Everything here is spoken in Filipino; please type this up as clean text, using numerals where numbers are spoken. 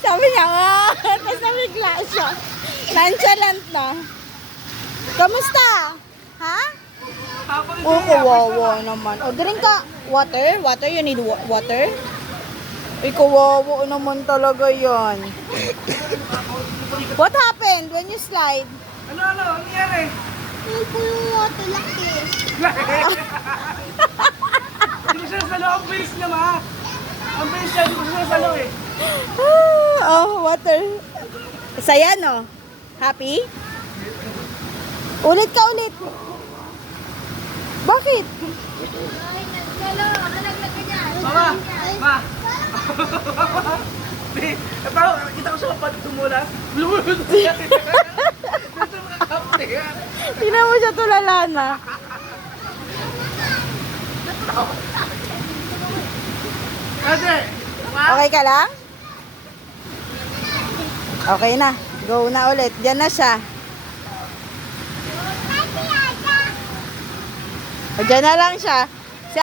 Sabi niya, oh, tapos nabigla siya. Nonchalant na. Kamusta? Ha? Oh, kawawa naman. O, drink ka. Water? Water? You need water? Ay, kawawa naman talaga yan. What happened when you slide? Ano nangyari? Ito yung water laki. Hindi ko siya nasalo. Ang bilis niya, ma. Ang bilis niya. Hindi ko siya nasalo eh. Oh, water. Saya, no? Happy? Ulit ka ulit. Bakit? Mama! Ma! Parang kita ko siya kapag tumulas. Lumulot siya. Dito makakapte yan. Tingnan mo siya tulala na. Ate! Okay ka lang? Okay na. Go na ulit. Diyan na siya. O, diyan na lang siya.